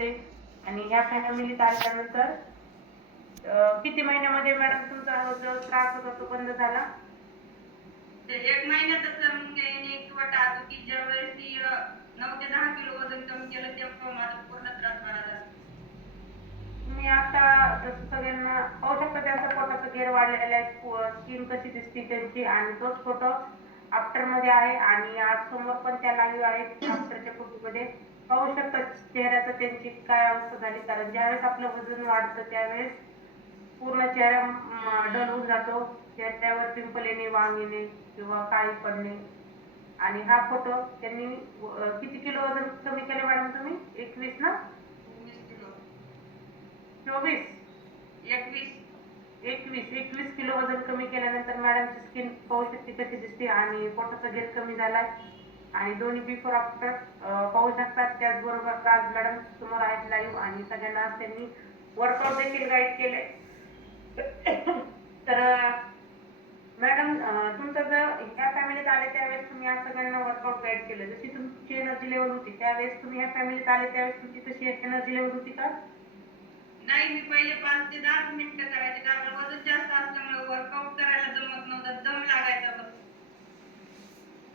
होते आणि ह्या फॅमिलीत आल्यानंतर किती महिन्यामध्ये मॅडम तुमचा जो त्रास होता तो बंद झाला? ते 1 महिन्यातच कमी काही किंवा टाळतो की ज्यावेळेस ती 9 ते 10 किलो वजन कमी केलं तेव्हा माझा पूर्ण त्रास बरा झाला. तुम्ही आता जसं सगळ्यांना पाहू शकता त्यांचा पोटाचा घेर वाढलेला आहे, स्किन कशी दिसते त्यांची आणि तोच फोटो आफ्टर मध्ये आहे आणि आज समोर पण त्या लाईव्ह आहेत आफ्टरच्या फोटोमध्ये पाहू शकता चेहऱ्याचं त्यांची काय अवस्था झाली. कारण ज्यावेळेस आपलं वजन वाढतं त्यावेळेस पूर्ण चेहरा डल होऊन जातो, चेहऱ्यावर पिंपल येणे, वांग येणे किंवा काळी पडणे. आणि हा फोटो त्यांनी किती किलो वजन कमी केले मॅडम तुम्ही? 21 ना? 19 किलो. 24? 21. 21 किलो वजन कमी केल्यानंतर मॅडमची स्किन पाहू शकते कशी दिसते आणि पोटाचा घेर कमी झालाय आणि दोन्ही बिफोर आफ्टर पाहू शकतात. त्याचबरोबर आज मॅडम समोर आहेत लाईव्ह आणि सगळ्यांना त्यांनी वर्कआउट देखील गाईड केले. तर मॅडम तुमचं जर ह्या फॅमिलीत आले त्यावेळेस तुम्ही या सगळ्यांना वर्कआउट गाईड केलं, जशी तुमची एनर्जी लेवल होती त्यावेळेस तुम्ही ह्या फॅमिलीत आले त्यावेळेस तुमची तशी एनर्जी लेवल होती का? नाही, मी पहिले 5 ते 10 मिनिटं करायचे कारण वजन जास्त असल्यामुळे वर्कआउट करायला जमत नव्हतं, दम लागायचा बस.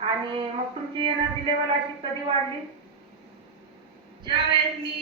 आणि मग तुमची एनर्जी लेवल अशी कधी वाढली? ज्यावेळेस मी